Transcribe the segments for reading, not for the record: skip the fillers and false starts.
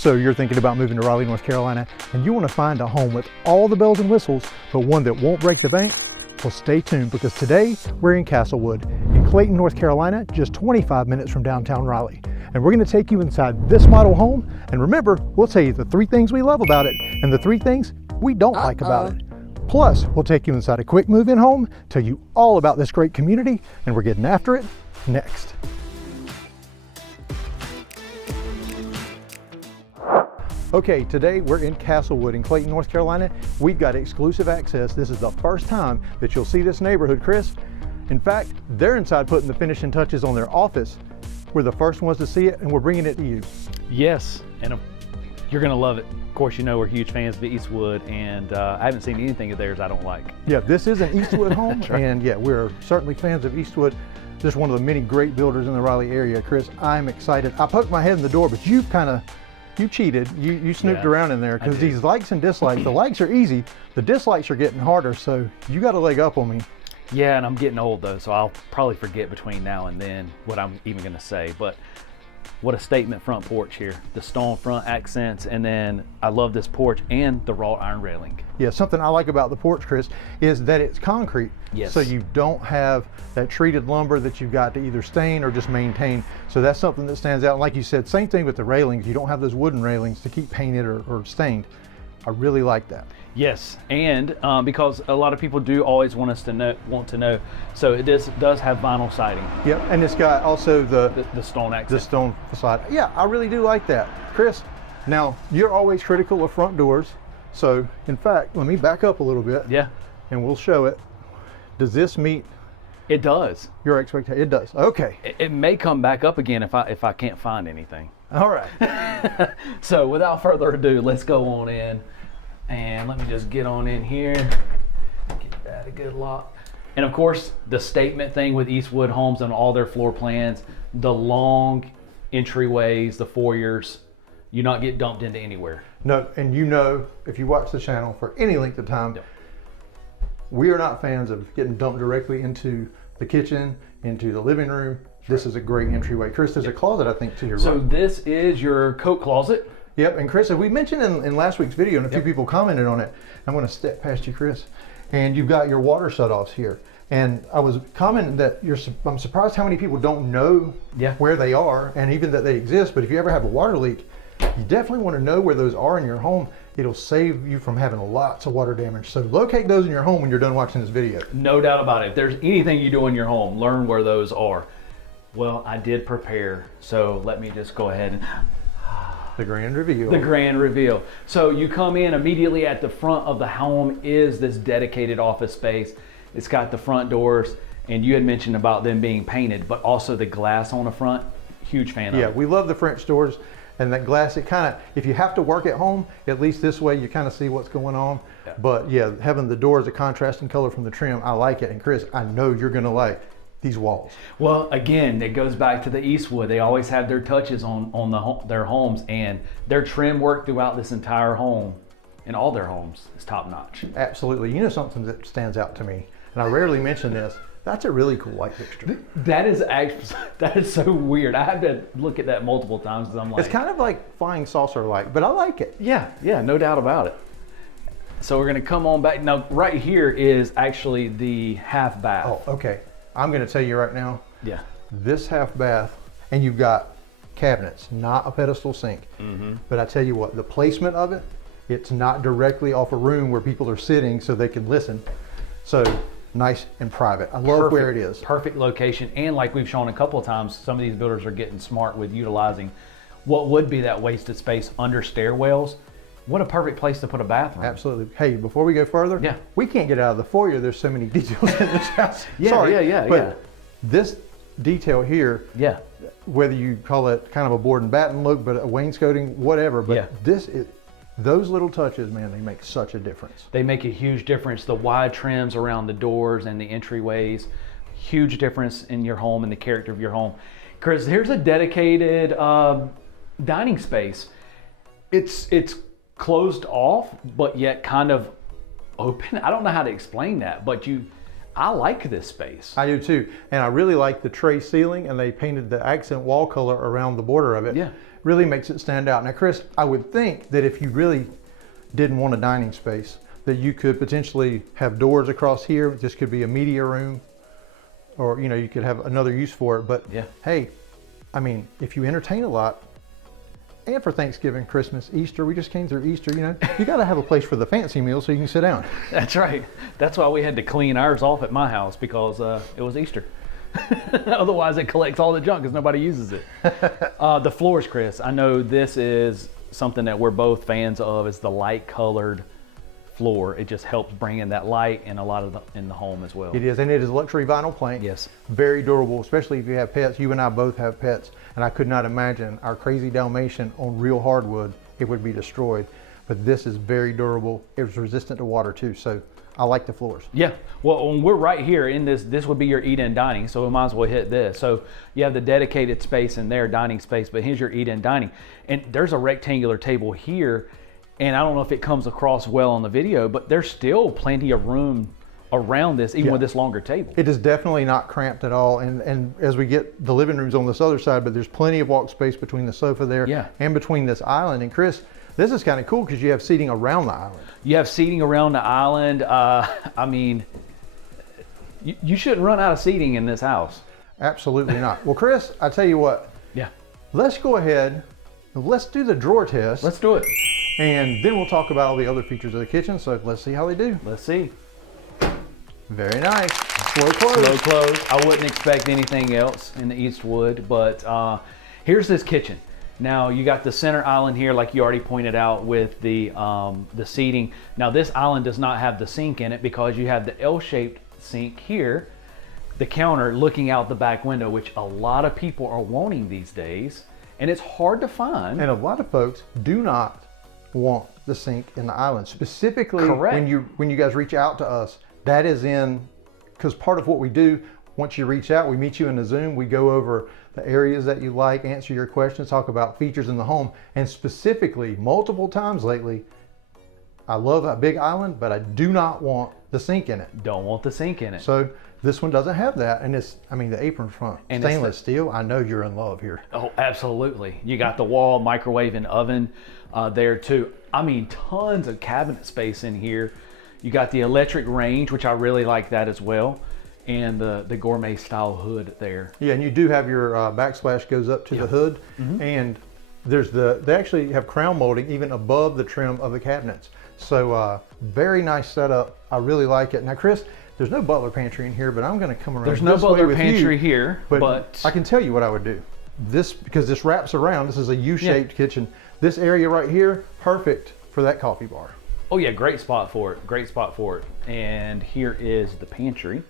So you're thinking about moving to Raleigh, North Carolina, and you want to find a home with all the bells and whistles, but one that won't break the bank? Well, stay tuned, because today we're in Castlewood in Clayton, North Carolina, just 25 minutes from downtown Raleigh. And we're going to take you inside this model home. And remember, we'll tell you the 3 things we love about it and the 3 things we don't like about it. Plus, we'll take you inside a quick move-in home, tell you all about this great community, and we're getting after it next. Okay, today we're in Castlewood in Clayton, North Carolina. We've got exclusive access. This is the first time that you'll see this neighborhood, Chris. In fact, they're inside putting the finishing touches on their office. We're the first ones to see it, and we're bringing it to you. Yes, and you're gonna love it. Of course, you know we're huge fans of the Eastwood, and I haven't seen anything of theirs I don't like. Yeah, this is an Eastwood home, right. And yeah, we're certainly fans of Eastwood. Just one of the many great builders in the Raleigh area. Chris, I'm excited. I poked my head in the door, but you cheated. You snooped around in there, because these likes and dislikes, the likes are easy, the dislikes are getting harder, so you got a leg up on me. Yeah, and I'm getting old though, so I'll probably forget between now and then what I'm even gonna say, but what a statement front porch here. The stone front accents, and then I love this porch and the wrought iron railing. Yeah, something I like about the porch, Chris, is that it's concrete. Yes. So you don't have that treated lumber that you've got to either stain or just maintain. So that's something that stands out. And like you said, same thing with the railings. You don't have those wooden railings to keep painted or stained. I really like that. Yes, and because a lot of people do always want to know. So it does have vinyl siding. Yep, and it's got also the stone accent. The stone facade. Yeah, I really do like that. Chris, now you're always critical of front doors. So in fact, let me back up a little bit. Yeah. And we'll show it. Does this meet? It does. Your expectation? It does. Okay. It may come back up again if I can't find anything. All right. So without further ado, let's go on in. And let me just get on in here, get that a good lock. And of course, the statement thing with Eastwood homes and all their floor plans, the long entryways, the foyers, you not get dumped into anywhere. No, and you know, if you watch the channel for any length of time, we are not fans of getting dumped directly into the kitchen, into the living room. This is a great entryway. Chris, there's a closet, I think, to your right. So this is your coat closet. Yep, and Chris, as we mentioned in last week's video, and a few people commented on it, I'm going to step past you, Chris, and you've got your water shutoffs here. And I was commenting that I'm surprised how many people don't know where they are, and even that they exist. But if you ever have a water leak, you definitely want to know where those are in your home. It'll save you from having lots of water damage. So locate those in your home when you're done watching this video. No doubt about it. If there's anything you do in your home, learn where those are. Well, I did prepare, so let me just go ahead and... The grand reveal. The grand reveal. So you come in immediately at the front of the home is this dedicated office space. It's got the front doors, and you had mentioned about them being painted, but also the glass on the front. Huge fan of it. Yeah, we love the French doors, and that glass, it kind of, if you have to work at home, at least this way you kind of see what's going on. Yeah. But yeah, having the doors a contrasting color from the trim, I like it. And Chris, I know you're gonna like these walls. Well, again, it goes back to the Eastwood. They always have their touches on their homes, and their trim work throughout this entire home and all their homes is top notch. Absolutely. You know something that stands out to me, and I rarely mention this, that's a really cool light fixture. That is so weird. I have to look at that multiple times because I'm like... It's kind of like flying saucer light, but I like it. Yeah, no doubt about it. So we're gonna come on back. Now, right here is actually the half bath. Oh, okay. I'm going to tell you right now, yeah, this half bath, and you've got cabinets, not a pedestal sink. But I tell you what, the placement of it, it's not directly off a room where people are sitting so they can listen. So nice and private. I love where it is. Perfect location. And like we've shown a couple of times, some of these builders are getting smart with utilizing what would be that wasted space under stairwells. What a perfect place to put a bathroom. Absolutely. Hey, before we go further, we can't get out of the foyer. There's so many details in this house. But this detail here, whether you call it kind of a board and batten look, but a wainscoting, whatever, but those little touches, man, they make such a difference. They make a huge difference. The wide trims around the doors and the entryways, huge difference in your home and the character of your home. Chris, here's a dedicated dining space. It's closed off, but yet kind of open. I don't know how to explain that, but I like this space. I do too. And I really like the tray ceiling, and they painted the accent wall color around the border of it. Yeah. really makes it stand out. Now, Chris, I would think that if you really didn't want a dining space, that you could potentially have doors across here. This could be a media room, or you could have another use for it. But yeah, hey, I mean, if you entertain a lot, and for Thanksgiving, Christmas, Easter, we just came through Easter, you got to have a place for the fancy meal so you can sit down. That's right. That's why we had to clean ours off at my house, because it was Easter. Otherwise, it collects all the junk because nobody uses it. The floors, Chris, I know this is something that we're both fans of, is the light colored floor. It just helps bring in that light and a lot of in the home as well. It is, and it is luxury vinyl plank. Yes. Very durable, especially if you have pets. You and I both have pets, and I could not imagine our crazy Dalmatian on real hardwood, it would be destroyed. But this is very durable. It was resistant to water too, so I like the floors. Yeah, well, when we're right here in this would be your eat-in dining, so we might as well hit this. So you have the dedicated space in there, dining space, but here's your eat-in dining. And there's a rectangular table here, and I don't know if it comes across well on the video, but there's still plenty of room around this, even with this longer table. It is definitely not cramped at all, and as we get, the living room's on this other side, but there's plenty of walk space between the sofa there and between this island. And Chris, this is kind of cool because you have seating around the island. You have seating around the island. I mean, you shouldn't run out of seating in this house. Absolutely not. Well, Chris, I tell you what. Yeah. Let's go ahead. Let's do the drawer test. Let's do it. And then we'll talk about all the other features of the kitchen. So let's see how they do. Let's see. Very nice. Slow close. Slow close. I wouldn't expect anything else in the Eastwood, but here's this kitchen. Now you got the center island here, like you already pointed out, with the seating. Now this island does not have the sink in it because you have the L-shaped sink here, the counter looking out the back window, which a lot of people are wanting these days, and it's hard to find. And a lot of folks do not want the sink in the island. Specifically, when you guys reach out to us, that is in, because part of what we do, once you reach out, we meet you in a Zoom, we go over the areas that you like, answer your questions, talk about features in the home, and specifically, multiple times lately, I love a big island, but I do not want the sink in it. Don't want the sink in it. So this one doesn't have that, and it's, I mean, the apron front, and stainless steel, I know you're in love here. Oh, absolutely. You got the wall, microwave, and oven there too. I mean, tons of cabinet space in here. You got the electric range, which I really like that as well, and the gourmet style hood there. Yeah, and you do have your backsplash goes up to the hood, and there's they actually have crown molding even above the trim of the cabinets. So very nice setup. I really like it. Now, Chris, there's no butler pantry in here, but I'm going to come around. There's no butler pantry here, but I can tell you what I would do. This, because this wraps around. This is a U-shaped kitchen. This area right here, perfect for that coffee bar. Oh yeah, great spot for it. Great spot for it. And here is the pantry.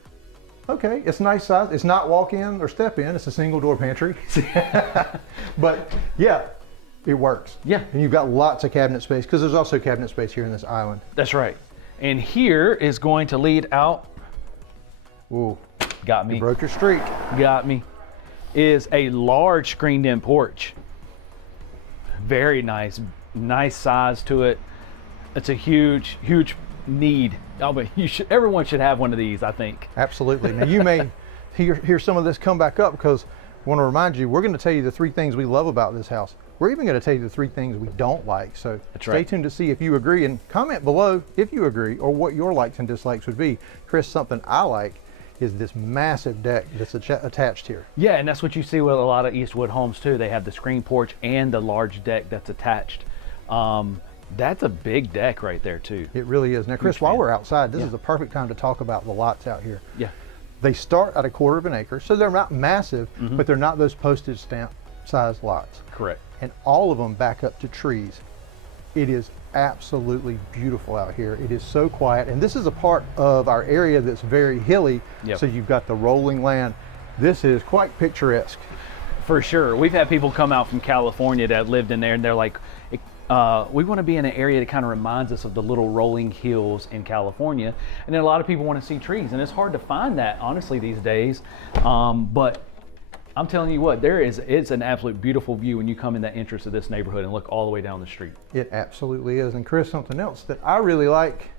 Okay, it's nice size. It's not walk in or step in. It's a single door pantry. But yeah, it works. Yeah. And you've got lots of cabinet space because there's also cabinet space here in this island. That's right. And here is going to lead out. Ooh, got me. You broke your streak. Got me. Is a large screened in porch. Very nice. Nice size to it. It's a huge, huge need. Oh, but everyone should have one of these, I think. Absolutely. Now you may hear some of this come back up because I want to remind you, we're going to tell you the 3 things we love about this house. We're even going to tell you the 3 things we don't like. So stay tuned to see if you agree, and comment below if you agree or what your likes and dislikes would be. Chris, something I like is this massive deck that's attached here. Yeah, and that's what you see with a lot of Eastwood homes too. They have the screen porch and the large deck that's attached. That's a big deck right there too. It really is. Now, Chris, while we're outside, this is the perfect time to talk about the lots out here. Yeah. They start at 1/4 acre, so they're not massive, but they're not those postage stamp size lots. Correct. And all of them back up to trees. It is absolutely beautiful out here. It is so quiet, and this is a part of our area that's very hilly, so you've got the rolling land. This is quite picturesque. For sure. We've had people come out from California that lived in there, and they're like, we want to be in an area that kind of reminds us of the little rolling hills in California. And then a lot of people want to see trees, and it's hard to find that honestly these days. But I'm telling you what, it's an absolute beautiful view when you come in that entrance of this neighborhood and look all the way down the street. It absolutely is. And Chris, something else that I really like,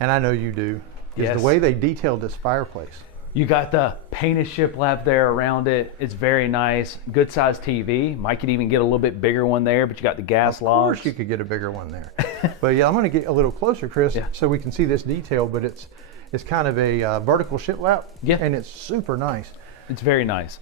and I know you do, is the way they detailed this fireplace. You got the painted shiplap there around it. It's very nice. Good sized TV. Might could even get a little bit bigger one there, but you got the gas logs. Of course you could get a bigger one there. But yeah, I'm going to get a little closer, Chris, so we can see this detail, but it's kind of a vertical shiplap, and it's super nice. It's very nice.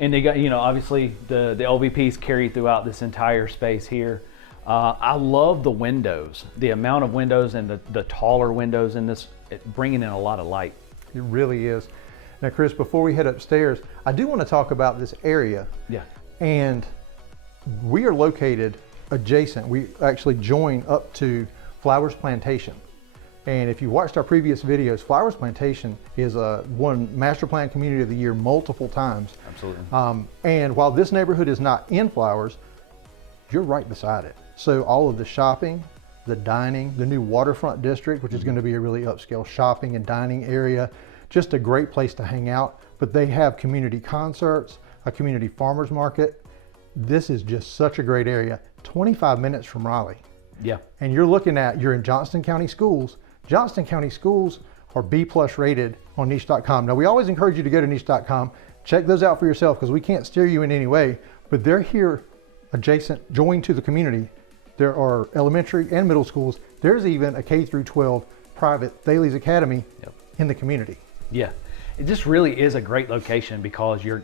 And they got, obviously the LVPs carried throughout this entire space here. I love the windows, the amount of windows and the taller windows in this, bringing in a lot of light. It really is. Now, Chris, before we head upstairs, I do want to talk about this area. Yeah. And we are located adjacent. We actually join up to Flowers Plantation. And if you watched our previous videos, Flowers Plantation is won Master Plan Community of the Year multiple times. Absolutely. And while this neighborhood is not in Flowers, you're right beside it. So all of the shopping, the dining, the new waterfront district, which is going to be a really upscale shopping and dining area, just a great place to hang out. But they have community concerts, a community farmers market. This is just such a great area. 25 minutes from Raleigh. Yeah. And you're in Johnston County Schools. Johnston County Schools are B+ rated on niche.com. Now, we always encourage you to go to niche.com. Check those out for yourself because we can't steer you in any way, but they're here adjacent, joined to the community. There are elementary and middle schools. There's even a K-12 private Thales Academy in the community. Yeah, it just really is a great location because you're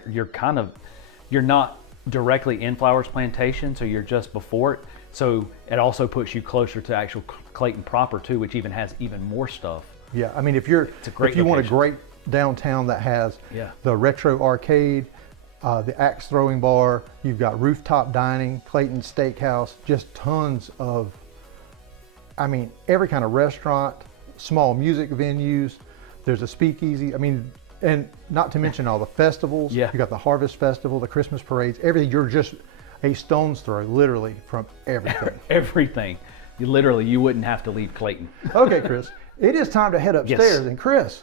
not directly in Flowers Plantation, so you're just before it. So it also puts you closer to actual Clayton proper too, which even has even more stuff. Yeah, I mean, if you want a great downtown that has the retro arcade, the axe throwing bar, you've got rooftop dining, Clayton Steakhouse, just tons of, I mean, every kind of restaurant, small music venues. There's a speakeasy. I mean, and not to mention all the festivals. Yeah. You got the Harvest Festival, the Christmas parades, everything. You're just a stone's throw, literally, from everything. Everything. You wouldn't have to leave Clayton. Okay, Chris, it is time to head upstairs. Yes. And Chris,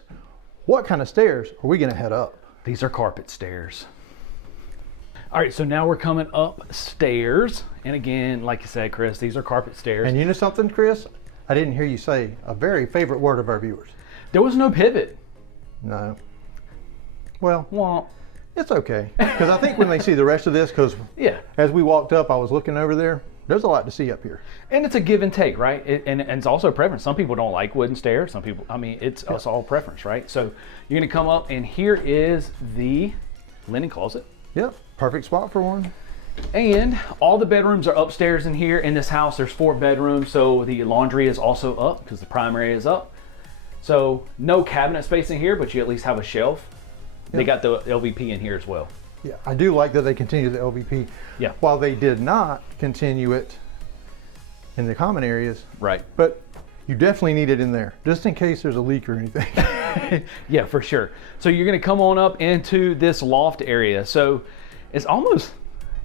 what kind of stairs are we going to head up? These are carpet stairs. All right, so now we're coming upstairs. And again, like you said, Chris, these are carpet stairs. And you know something, Chris? I didn't hear you say a very favorite word of our viewers. There was no pivot. No. Well, it's okay. Because I think when they see the rest of this, because as we walked up, I was looking over there, there's a lot to see up here. And it's a give and take, right? And it's also a preference. Some people don't like wooden stairs. Some people, I mean, it's all preference, right? So you're going to come up, and here is the linen closet. Yep, perfect spot for one. And all the bedrooms are upstairs in here. In this house, there's 4 bedrooms, so the laundry is also up because the primary is up. So no cabinet space in here, but you at least have a shelf. Yep. They got the LVP in here as well. Yeah, I do like that they continue the LVP. Yeah. While they did not continue it in the common areas. Right. But you definitely need it in there, just in case there's a leak or anything. Yeah, for sure. So you're going to come on up into this loft area. So it's almost,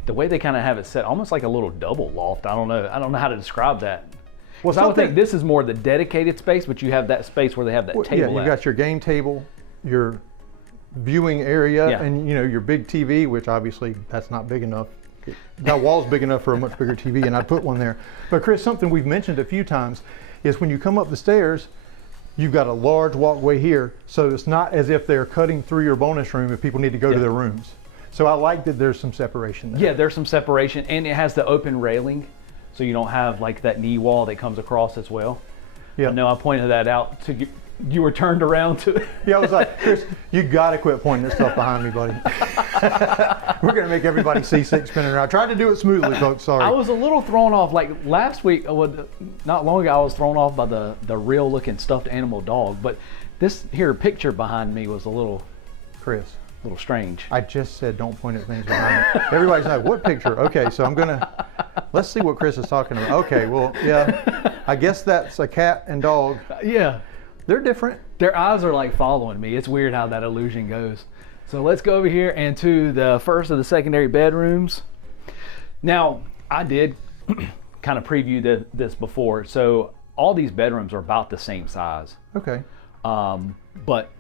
the way they kind of have it set, almost like a little double loft. I don't know how to describe that. Well, so I would think this is more the dedicated space, but you have that space where they have that table. Yeah, you got your game table, your viewing area, and your big TV, which obviously that's not big enough. That wall's big enough for a much bigger TV, and I'd put one there. But Chris, something we've mentioned a few times is when you come up the stairs, you've got a large walkway here, so it's not as if they're cutting through your bonus room if people need to go to their rooms. So I like that there's some separation there. Yeah, there's some separation, and it has the open railing, so you don't have like that knee wall that comes across as well. Yeah. No, I pointed that out to you. You were turned around to it. Yeah, I was like, Chris, you gotta quit pointing this stuff behind me, buddy. We're gonna make everybody seasick spinning around. I tried to do it smoothly, folks, sorry. I was a little thrown off, like last week, not long ago, I was thrown off by the real looking stuffed animal dog, but this here picture behind me was a little, Chris, a little strange. I just said don't point at things behind me. Everybody's like, what picture? Okay, so let's see what Chris is talking about. Okay, well, yeah, I guess that's a cat and dog. Yeah. They're different. Their eyes are like following me. It's weird how that illusion goes. So let's go over here and to the first of the secondary bedrooms. Now, I did kind of preview this before. So all these bedrooms are about the same size. Okay. But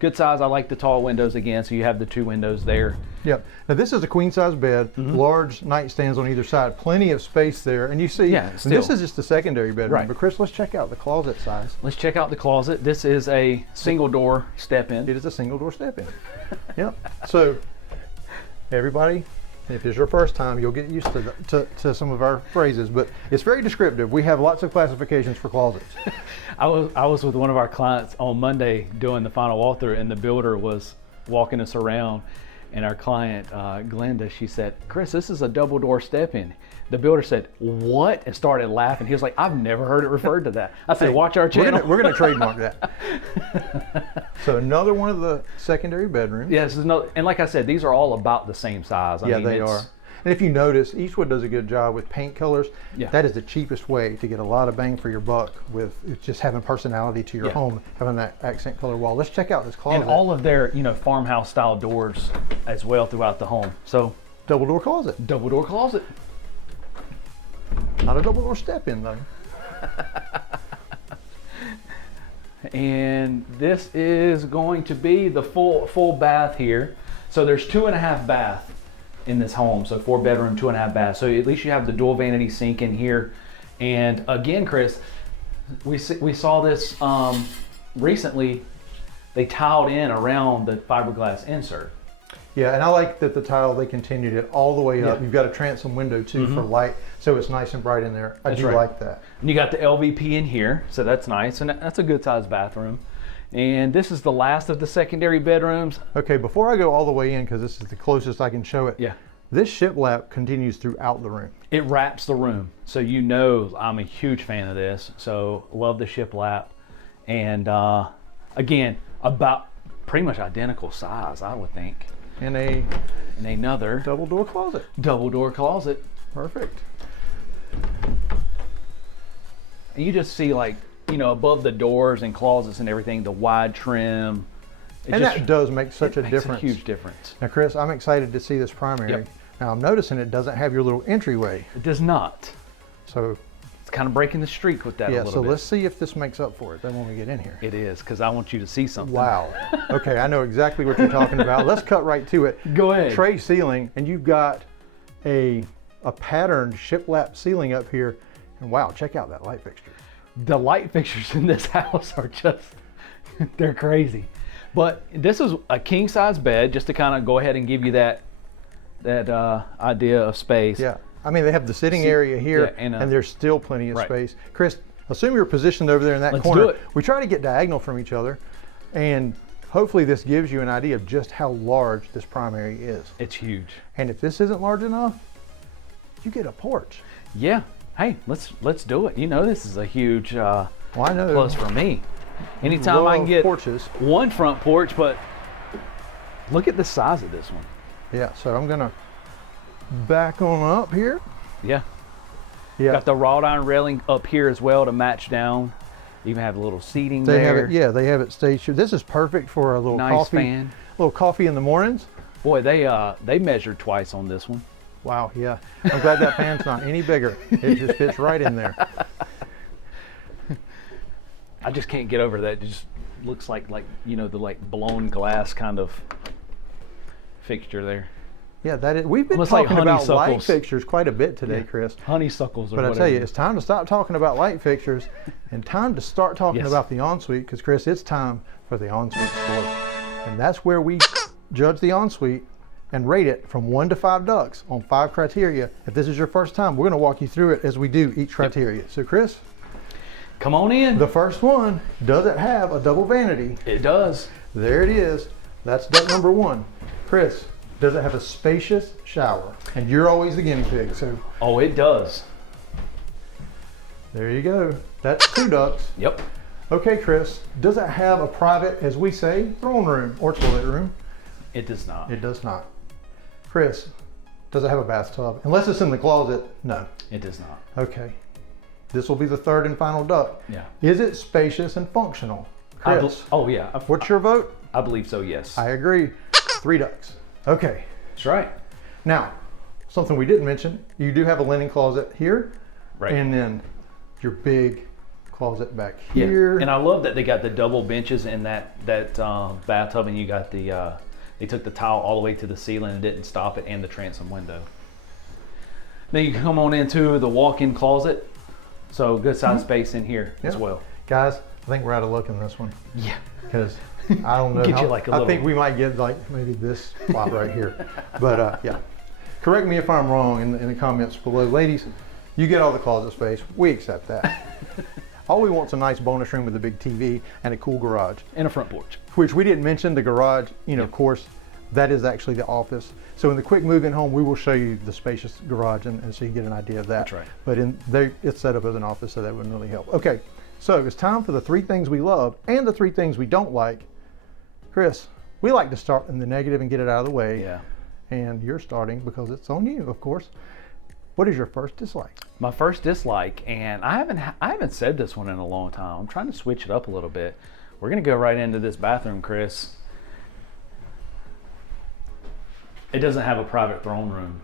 good size. I like the tall windows again, so you have the 2 windows there. Yep. Now this is a queen size bed, large nightstands on either side, plenty of space there. And you see, and this is just the secondary bedroom. Right. But Chris, let's check out the closet size. Let's check out the closet. This is a single door step in. It is a single door step in. Yep. So everybody, if it's your first time, you'll get used to some of our phrases, but it's very descriptive. We have lots of classifications for closets. I was with one of our clients on Monday doing the final walkthrough, and the builder was walking us around, and our client, Glenda, she said, Chris, this is a double door step in. The builder said, what? And started laughing. He was like, I've never heard it referred to that. I said, hey, watch our channel. We're gonna trademark that. So another one of the secondary bedrooms. Yes, and like I said, these are all about the same size. I mean, they are. And if you notice, Eastwood does a good job with paint colors. Yeah. That is the cheapest way to get a lot of bang for your buck with just having personality to your home, having that accent color wall. Let's check out this closet. And all of their, farmhouse style doors as well throughout the home. So double door closet. Double door closet. Not a double door step in though. And this is going to be the full bath here. So there's 2.5 bath in this home. So 4 bedroom, 2.5 bath. So at least you have the dual vanity sink in here. And again, Chris, we saw this recently. They tiled in around the fiberglass insert. Yeah, and I like that the tile, they continued it all the way up. Yeah. You've got a transom window too for light, so it's nice and bright in there. I do like that. And you got the LVP in here, so that's nice, and that's a good sized bathroom. And this is the last of the secondary bedrooms. Okay, before I go all the way in, because this is the closest I can show it. Yeah. This shiplap continues throughout the room. It wraps the room, so you know I'm a huge fan of this. So love the shiplap, and again, about pretty much identical size, I would think. And another double door closet. Double door closet. Perfect. And you just see, like, above the doors and closets and everything, the wide trim. That does make such a difference. A huge difference. Now, Chris, I'm excited to see this primary. Yep. Now, I'm noticing it doesn't have your little entryway. It does not. So it's kind of breaking the streak with that a little bit. Let's see if this makes up for it then when we get in here. It is, because I want you to see something. Wow. Okay, I know exactly what you're talking about. Let's cut right to it. Go ahead. Tray ceiling, and you've got a patterned shiplap ceiling up here. And wow, check out that light fixture. The light fixtures in this house are just, they're crazy. But this is a king size bed, just to kind of go ahead and give you that idea of space. Yeah. I mean, they have the sitting area here, and there's still plenty of space. Chris, assume you're positioned over there in that corner. Let's do it. We try to get diagonal from each other, and hopefully this gives you an idea of just how large this primary is. It's huge. And if this isn't large enough, you get a porch. Yeah. Hey, let's do it. This is a huge plus for me. Anytime I can get porches. One front porch, but look at the size of this one. Yeah, so I'm gonna back on up here. Yeah. Got the wrought iron railing up here as well to match down. Even have a little seating there. They have it stationed. This is perfect for a little coffee. Fan. Little coffee in the mornings. Boy, they measured twice on this one. Wow, yeah. I'm glad that fan's not any bigger. It just fits right in there. I just can't get over that. It just looks like the blown glass kind of fixture there. Yeah, that is. We've been almost talking like about light fixtures quite a bit today, Chris. Honeysuckles, but I tell you, it's time to stop talking about light fixtures and time to start talking about the ensuite, because Chris, it's time for the ensuite score, and that's where we judge the ensuite and rate it from 1 to 5 ducts on 5 criteria. If this is your first time, we're going to walk you through it as we do each criteria. So, Chris, come on in. The first one, does it have a double vanity? It does. There it is. That's duct number 1. Chris, does it have a spacious shower? And you're always the guinea pig, so. Oh, it does. There you go. That's 2 ducts. Yep. Okay, Chris, does it have a private, as we say, throne room or toilet room? It does not. It does not. Chris, does it have a bathtub? Unless it's in the closet, no. It does not. Okay. This will be the 3rd and final duct. Yeah. Is it spacious and functional? Chris. Oh, yeah. What's your vote? I believe so, yes. I agree. 3 ducts. Okay. That's right. Now, something we didn't mention, you do have a linen closet here. Right. And then your big closet back here. And I love that they got the double benches in that bathtub, and you got the they took the tile all the way to the ceiling and didn't stop it, and the transom window. Then you come on into the walk-in closet, so good size space in here as well. Guys, I think we're out of luck in this one. Yeah. Because I don't know. Get you like a little... I think we might get like maybe this spot right here. But yeah, correct me if I'm wrong in the comments below. Ladies, you get all the closet space. We accept that. All we want is a nice bonus room with a big TV and a cool garage. And a front porch. Which we didn't mention, the garage, of course, that is actually the office. So in the quick move-in home, we will show you the spacious garage and so you get an idea of that. That's right. But it's set up as an office, so that wouldn't really help. Okay, so it's time for the 3 things we love and the 3 things we don't like. Chris, we like to start in the negative and get it out of the way. Yeah. And you're starting because it's on you, of course. What is your first dislike? My first dislike, and I haven't said this one in a long time. I'm trying to switch it up a little bit. We're gonna go right into this bathroom, Chris. It doesn't have a private throne room.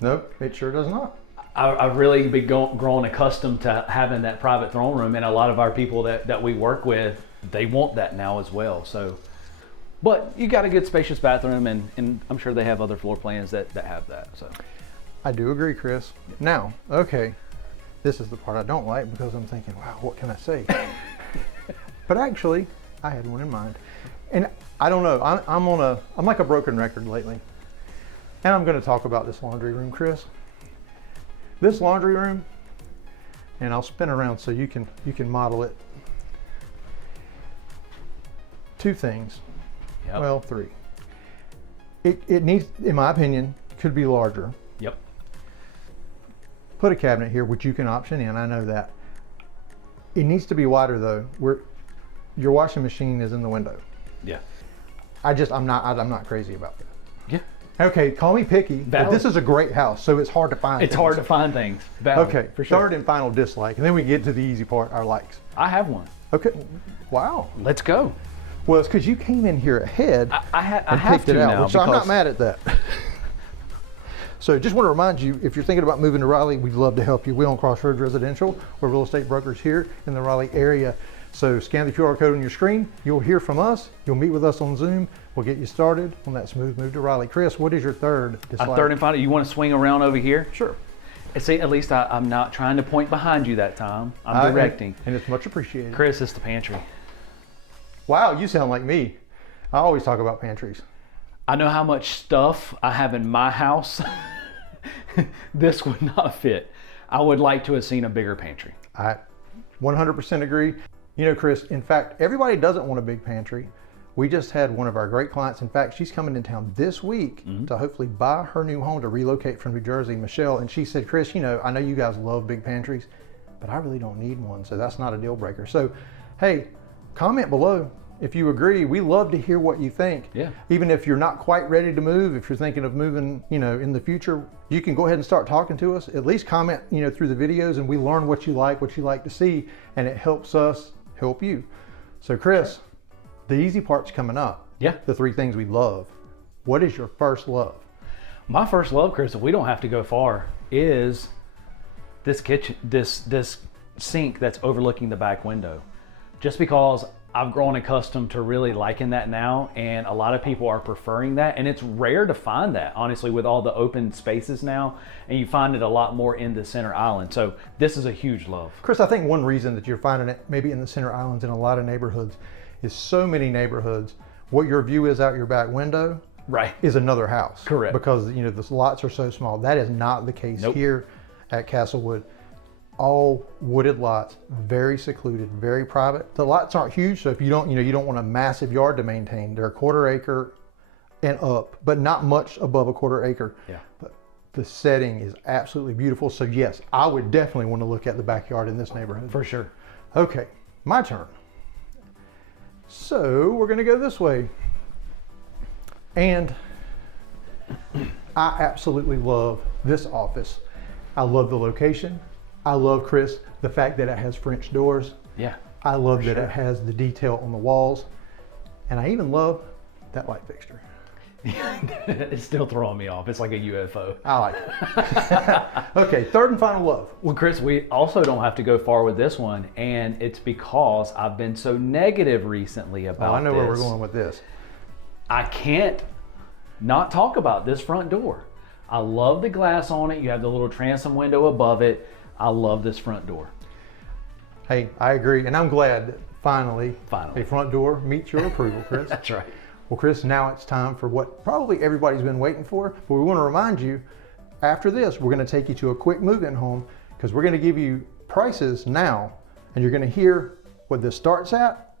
Nope, it sure does not. I've really been grown accustomed to having that private throne room, and a lot of our people that we work with, they want that now as well. So, but you got a good spacious bathroom, and I'm sure they have other floor plans that have that. So, I do agree, Chris. Now, okay, this is the part I don't like because I'm thinking, wow, what can I say? But actually, I had one in mind, and I don't know. I'm like a broken record lately, and I'm going to talk about this laundry room, Chris. This laundry room, and I'll spin around so you can model it. 2 things. Yep. Well, 3. It needs, in my opinion, could be larger. Yep. Put a cabinet here, which you can option in. I know that. It needs to be wider though. Your washing machine is in the window. Yeah. I'm not crazy about that. Yeah. Okay, call me picky, but Valid. this is a great house, so it's hard to find. It's hard to find things. Valid, Okay, for sure. 3rd and final dislike, and then we get to the easy part, our likes. I have one. Okay, wow. Let's go. Well, it's because you came in here ahead I and have picked it to out, now which I'm not because- mad at that. So just want to remind you, if you're thinking about moving to Raleigh, we'd love to help you. We own Crossroads Residential. We're real estate brokers here in the Raleigh area. So scan the QR code on your screen. You'll hear from us. You'll meet with us on Zoom. We'll get you started on that smooth move to Raleigh. Chris, what is your 3rd dislike? 3rd and final. You want to swing around over here? Sure. See, at least I'm not trying to point behind you that time. I'm directing. And it's much appreciated. Chris, it's the pantry. Wow, you sound like me. I always talk about pantries. I know how much stuff I have in my house. This would not fit. I would like to have seen a bigger pantry. I 100% agree. You know, Chris, in fact, everybody doesn't want a big pantry. We just had one of our great clients. In fact, she's coming in town this week to hopefully buy her new home to relocate from New Jersey, Michelle. And she said, Chris, I know you guys love big pantries, but I really don't need one. So that's not a deal breaker. So, hey, comment below if you agree. We love to hear what you think. Yeah. Even if you're not quite ready to move, if you're thinking of moving, in the future, you can go ahead and start talking to us. At least comment, through the videos, and we learn what you like to see, and it helps us help you. So, Chris, the easy part's coming up. Yeah. The 3 things we love. What is your first love? My first love, Chris, if we don't have to go far, is this kitchen, this sink that's overlooking the back window. Just because I've grown accustomed to really liking that now, and a lot of people are preferring that, and it's rare to find that, honestly, with all the open spaces now, and you find it a lot more in the center island. So this is a huge love. Chris, I think one reason that you're finding it maybe in the center islands in a lot of neighborhoods is so many neighborhoods, what your view is out your back window is another house. Correct. Because the lots are so small. That is not the case here at Castlewood. All wooded lots, very secluded, very private. The lots aren't huge, so if you don't want a massive yard to maintain. They're 1/4 acre and up, but not much above a 1/4 acre. Yeah. But the setting is absolutely beautiful. So yes, I would definitely want to look at the backyard in this neighborhood. For sure. Okay, my turn. So we're gonna go this way. And I absolutely love this office. I love the location. I love, Chris, the fact that it has French doors. Yeah. I love that it has the detail on the walls. And I even love that light fixture. It's still throwing me off. It's like a UFO. I like it. Okay, third and final love. Well, Chris, we also don't have to go far with this one, and it's because I've been so negative recently about I know this. where we're going with this. I can't not talk about this front door. I love the glass on it. You have the little transom window above it. I love this front door. Hey, I agree, and I'm glad that finally Finally. a front door meets your approval, Chris. That's right. Well, Chris, now it's time for what probably everybody's been waiting for, but we want to remind you, after this, we're going to take you to a quick move-in home because we're going to give you prices now, and you're going to hear what this starts at,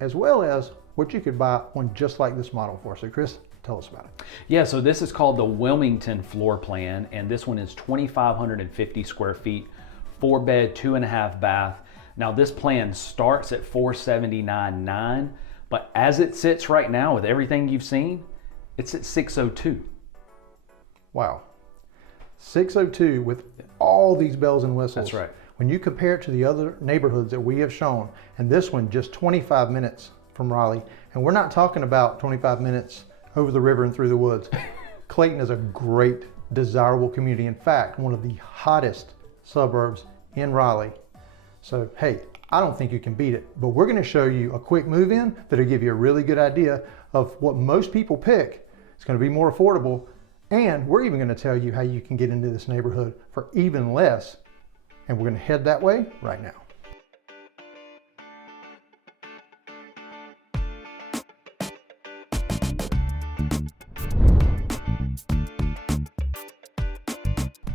as well as what you could buy one just like this model for. So, Chris, tell us about it. Yeah, so this is called the Wilmington floor plan, and this one is 2,550 square feet, 4-bed, 2.5 bath. Now, this plan starts at $479,900. But as it sits right now with everything you've seen, it's at $602,000. Wow. $602,000 with all these bells and whistles. That's right. When you compare it to the other neighborhoods that we have shown, and this one just 25 minutes from Raleigh, and we're not talking about 25 minutes over the river and through the woods. Clayton is a great, desirable community. In fact, one of the hottest suburbs in Raleigh. So, hey, I don't think you can beat it, but we're going to show you a quick move-in that'll give you a really good idea of what most people pick. It's going to be more affordable, and we're even going to tell you how you can get into this neighborhood for even less, and we're going to head that way right now.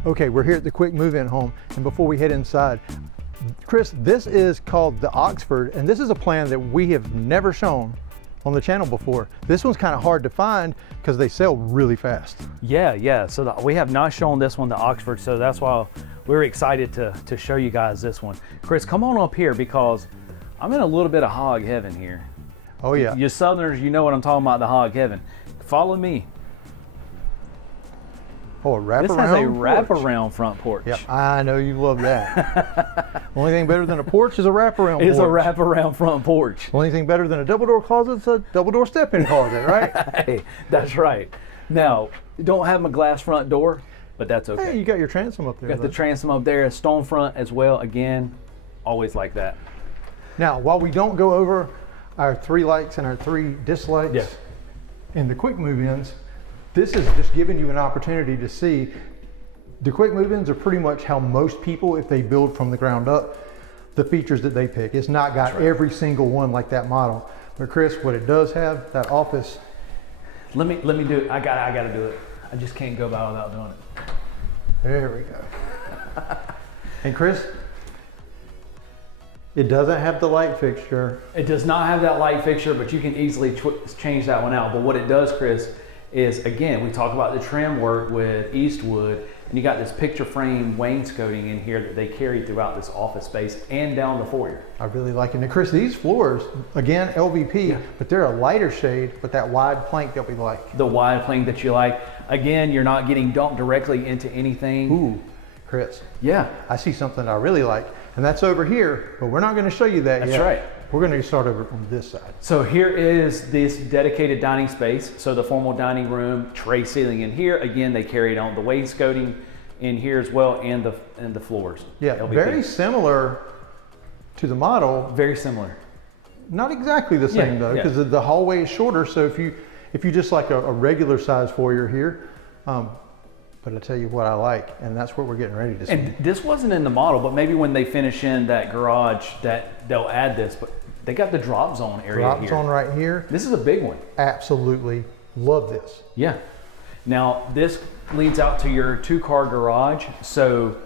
Okay, we're here at the quick move-in home, and before we head inside, Chris, this is called the Oxford, and this is a plan that we have never shown on the channel before. This one's kind of hard to find because they sell really fast. Yeah. So we have not shown this one, the Oxford, so that's why we're excited to show you guys this one. Chris, come on up here because I'm in a little bit of hog heaven here. Oh yeah. You Southerners, you know what I'm talking about, the hog heaven. Follow me. Oh, a wraparound. This has a porch. wraparound front porch. Yep, I know you love that. Only thing better than a porch is a wraparound porch. It's a wraparound front porch. Only thing better than a double door closet is a double door step-in closet, right? Hey, that's right. Now, you don't have a glass front door, but that's okay. Hey, you got your transom up there. You got the transom up there, stone front as well. Again, always like that. Now, while we don't go over our 3 likes and our 3 dislikes in the quick move-ins, this is just giving you an opportunity to see the quick move-ins are pretty much how most people, if they build from the ground up, the features that they pick. It's not got every single one like that model. But Chris, what it does have, that office. Let me do it. I gotta do it. I just can't go by without doing it. There we go. And Chris, it doesn't have the light fixture. It does not have that light fixture, but you can easily change that one out. But what it does, Chris, is again, we talk about the trim work with Eastwood, and you got this picture frame wainscoting in here that they carry throughout this office space and down the foyer. I really like it. And Chris, these floors, again, LVP, but they're a lighter shade with that wide plank that we like. The wide plank that you like. Again, you're not getting dumped directly into anything. Ooh, Chris. Yeah. I see something I really like, and that's over here, but we're not going to show you that yet. That's right. We're going to start over on this side. So here is this dedicated dining space. So the formal dining room, tray ceiling in here. Again, they carried on the wainscoting in here as well, and the floors. Yeah, LVP. very similar to the model. Very similar. Not exactly the same though, because the hallway is shorter. So if you just like a regular size foyer here, but I tell you what I like, and that's what we're getting ready to see. And this wasn't in the model, but maybe when they finish in that garage, that they'll add this. But they got the drop zone area Drop here. zone right here. This is a big one. Absolutely love this. Yeah. Now this leads out to your 2-car garage. So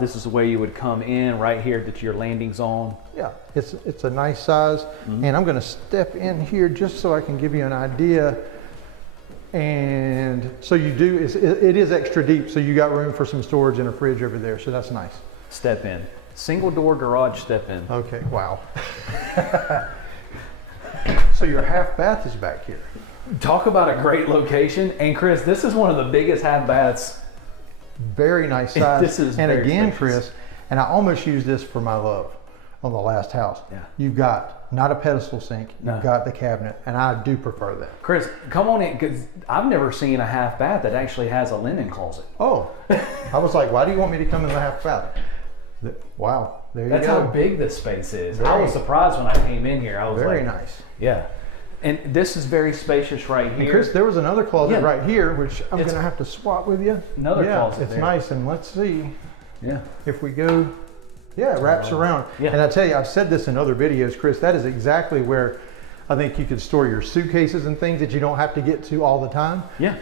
this is the way you would come in right here to your landing zone. Yeah, it's a nice size. And I'm going to step in here just so I can give you an idea. And so you do, it is extra deep, so you got room for some storage and a fridge over there, so that's nice. Step in. Single door garage step in. Okay, wow. So your half bath is back here. Talk about a great location. And Chris, this is one of the biggest half baths. Very nice size. This is and very again, spacious. Chris, and I almost use this for my love. on the last house. Yeah. You've got not a pedestal sink, No. you've got the cabinet, and I do prefer that. Chris, come on in, because I've never seen a half bath that actually has a linen closet. Oh, I was like, why do you want me to come in the half bath? Wow, there you That's go. how big this space is. I Very- was surprised when I came in here. I was Very like, nice. yeah. And this is very spacious right And here. Chris, there was another closet Yeah. right here, which I'm It's- gonna have to swap with you. Another yeah, closet it's there. nice, and let's see Yeah. if we go. Yeah, it wraps around. Yeah. And I tell you, I've said this in other videos, Chris, that is exactly where I think you could store your suitcases and things that you don't have to get to all the time Yeah.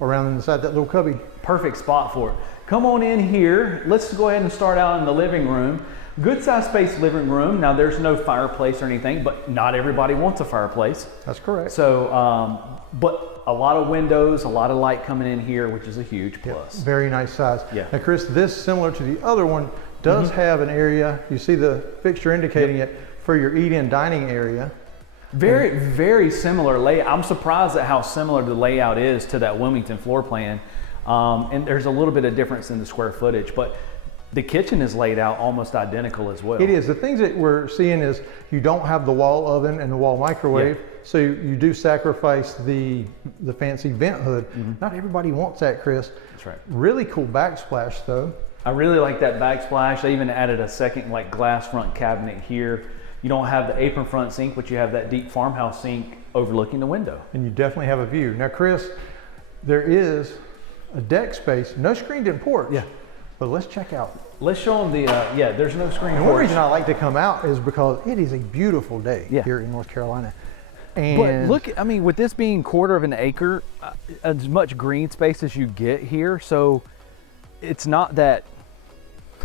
around inside that little cubby. Perfect spot for it. Come on in here. Let's go ahead and start out in the living room. Good size space living room. Now there's no fireplace or anything, but not everybody wants a fireplace. That's correct. So, but a lot of windows, a lot of light coming in here, which is a huge Yep, plus. very nice size. Yeah. Now, Chris, this, similar to the other one, does have an area, you see the fixture indicating it, for your eat-in dining area. Very, very similar layout. I'm surprised at how similar the layout is to that Wilmington floor plan. And there's a little bit of difference in the square footage, but the kitchen is laid out almost identical as well. It is. The things that we're seeing is you don't have the wall oven and the wall microwave, so you do sacrifice the fancy vent hood. Not everybody wants that, Chris. That's right. Really cool backsplash though. I really like that backsplash. They even added a second like glass front cabinet here. You don't have the apron front sink, but you have that deep farmhouse sink overlooking the window. And you definitely have a view. Now, Chris, there is a deck space, no screened-in porch. Yeah. But let's check out. Let's show them the, yeah, there's no screen And one porch. reason I like to come out is because it is a beautiful day Yeah. here in North Carolina. But And look, I mean, with this being 1/4 of an acre, as much green space as you get here, so it's not that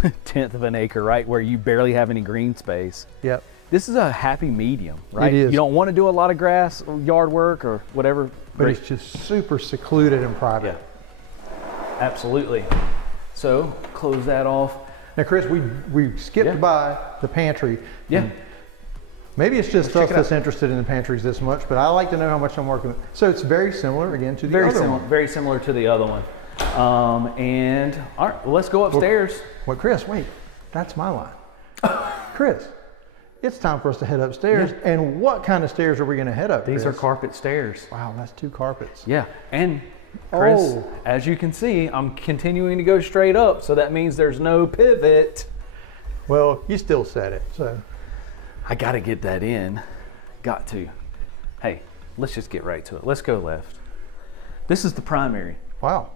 1/10 of an acre, right, where you barely have any green space. yep. This is a happy medium, right? It is. You don't want to do a lot of grass or yard work or whatever. But it's just super secluded and private. Yeah, absolutely. So close that off. Now, Chris, we skipped Yeah. by the pantry. Yeah. Maybe it's just check us it that's interested in the pantries this much, but I like to know how much I'm working with. So it's very similar again to the Very other similar, one. very similar to the other one. And all right, well, let's go upstairs. Well, Chris, wait, that's my line. Chris, it's time for us to head upstairs. And what kind of stairs are we going to head up? These are Chris? carpet stairs. Wow, that's 2 carpets. Yeah, and Chris, Oh. as you can see, I'm continuing to go straight up, so that means there's no pivot. Well, you still said it, so. I gotta get that in. Got to. Hey, let's just get right to it. Let's go left. This is the primary. Wow.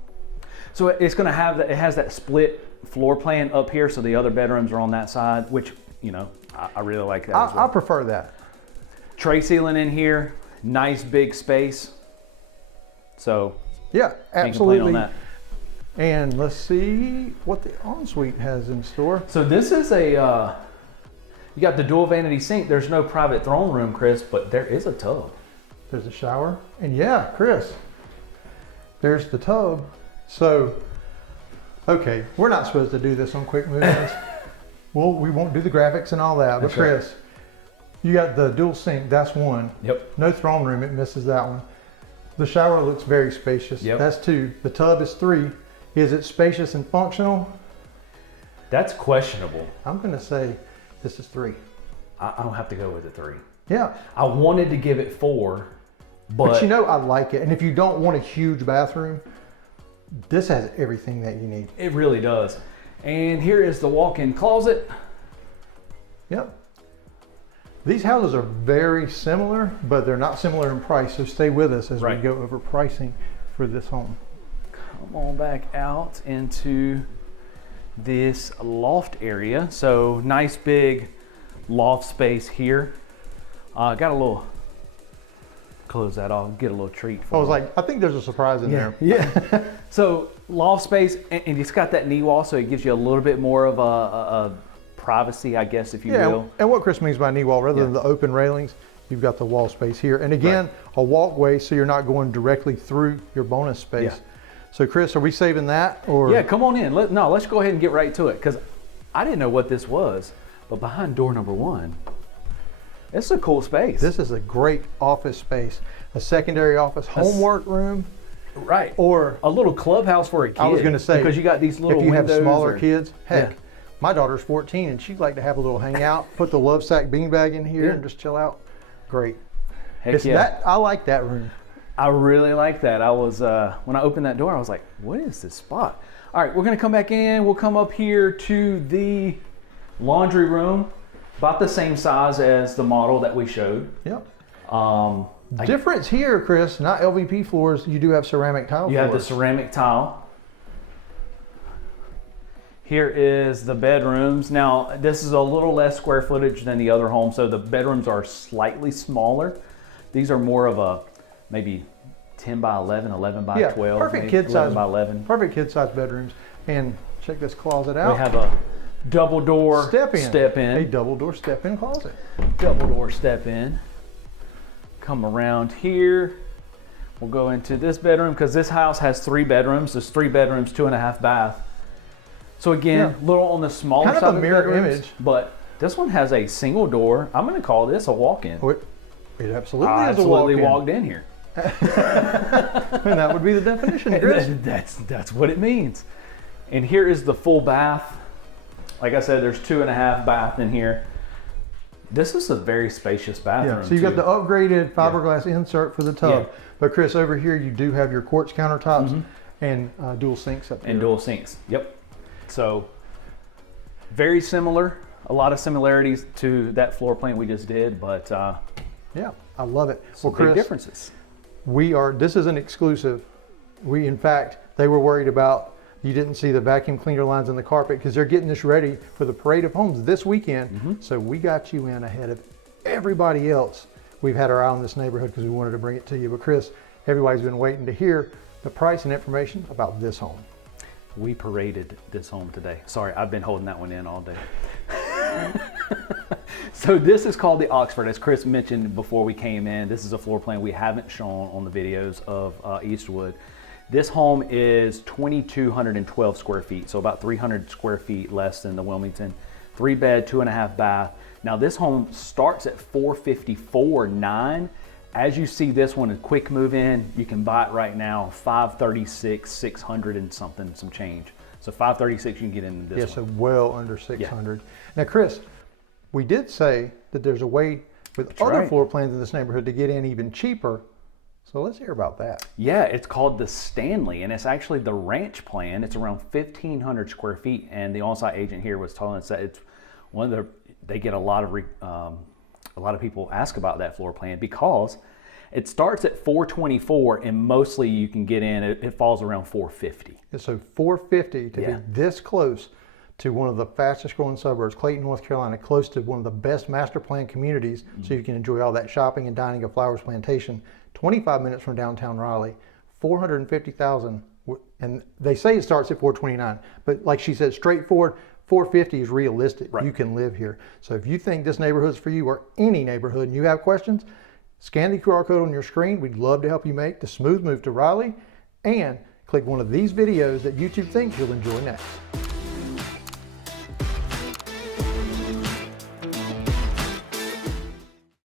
So it's gonna have that, it has that split floor plan up here, so the other bedrooms are on that side, which, you know, I really like that as well. I prefer that. Tray ceiling in here, nice big space. So, Yeah, can't complain on absolutely. that. And let's see what the ensuite has in store. So this is a, you got the dual vanity sink. There's no private throne room, Chris, but there is a tub. There's a shower. And yeah, Chris, there's the tub. So, okay, we're not supposed to do this on Quick Movements. Well, we won't do the graphics and all that. But That's right. Chris, you got the dual sink, that's 1. Yep. No throne room, it misses that one. The shower looks very spacious. Yep. That's 2. The tub is 3. Is it spacious and functional? That's questionable. I'm gonna say this is 3. I don't have to go with a 3. Yeah, I wanted to give it 4, but you know, I like it. And if you don't want a huge bathroom, this has everything that you need. it really does. And here is the walk-in closet. Yep. These houses are very similar, but they're not similar in price. So stay with us as we Right. go over pricing for this home. Come on back out into this loft area. So nice big loft space here. Got a little, close that off, get a little treat for I was me. like, I think there's a surprise in there. Yeah. So loft space, and it's got that knee wall, so it gives you a little bit more of a privacy, I guess, if you Yeah, will. and what Chris means by knee wall, rather than the open railings, you've got the wall space here. And again, a walkway, so you're not going directly through your bonus space. Yeah. So Chris, are we saving that? Or Yeah, come on in. Let's go ahead and get right to it, because I didn't know what this was, but behind door number 1, it's a cool space. This is a great office space, a secondary office, homework room, right. or A little clubhouse for a kid. I was going to say, because you got these little if you have windows smaller or- kids, heck, Yeah. My daughter's 14 and she'd like to have a little hangout, put the love sack beanbag in here and just chill out. Great. Heck yeah. I like that room. I really like that. I was, when I opened that door, I was like, what is this spot? All right, we're gonna come back in. We'll come up here to the laundry room, about the same size as the model that we showed. Yep. Difference here, Chris, not LVP floors, you do have ceramic tile floors. You have the ceramic tile. Here is the bedrooms. Now, this is a little less square footage than the other home, so the bedrooms are slightly smaller. These are more of a maybe 10 by 11, 11 by 12, perfect kid size by 11. Perfect kid size bedrooms. And check this closet out. We have a double door step in. A double door step in closet. Double door step in. Come around here. We'll go into this bedroom because this house has 3 bedrooms. There's 3 bedrooms, 2.5 bath. So again, a little on the smaller kind side of a mirror bedrooms, image. But this one has a single door. I'm going to call this a walk-in. Oh, it absolutely I is a walk-in. walked in here. And that would be the definition, Chris. That's what it means. And here is the full bath. Like I said, there's 2.5 bath in here. This is a very spacious bathroom. So you got the upgraded fiberglass insert for the tub. But Chris, over here you do have your quartz countertops and dual sinks up here. And dual sinks. Yep. So very similar. A lot of similarities to that floor plan we just did, but yeah, I love it. Well, Chris, big differences. This is an exclusive. In fact, they were worried about you didn't see the vacuum cleaner lines in the carpet because they're getting this ready for the parade of homes this weekend. So we got you in ahead of everybody else. We've had our eye on this neighborhood because we wanted to bring it to you. But Chris, everybody's been waiting to hear the price and information about this home. We paraded this home today. Sorry, I've been holding that one in all day. So this is called the Oxford, as Chris mentioned before we came in. This is a floor plan we haven't shown on the videos of Eastwood. This home is 2,212 square feet, so about 300 square feet less than the Wilmington. 3 bed, 2.5 bath. Now this home starts at $454,900. As you see, this one, a quick move in, you can buy it right now, $536,000, 600 and something, some change. So $536,000 you can get into this one. So well under 600. Now, Chris, we did say that there's a way with other floor plans in this neighborhood to get in even cheaper. So let's hear about that. Yeah, it's called the Stanley, and it's actually the ranch plan. It's around 1,500 square feet, and the on-site agent here was telling us that it's one of they get a lot of people ask about that floor plan because it starts at $424,000 and mostly you can get in, it falls around $450,000. So $450,000 to be this close to one of the fastest growing suburbs, Clayton, North Carolina, close to one of the best master plan communities, so you can enjoy all that shopping and dining at Flowers Plantation, 25 minutes from downtown Raleigh, $450,000, and they say it starts at $429,000, but like she said, straightforward, $450,000 is realistic. You can live here. So if you think this neighborhood's for you or any neighborhood and you have questions, scan the QR code on your screen. We'd love to help you make the smooth move to Raleigh, and click one of these videos that YouTube thinks you'll enjoy next.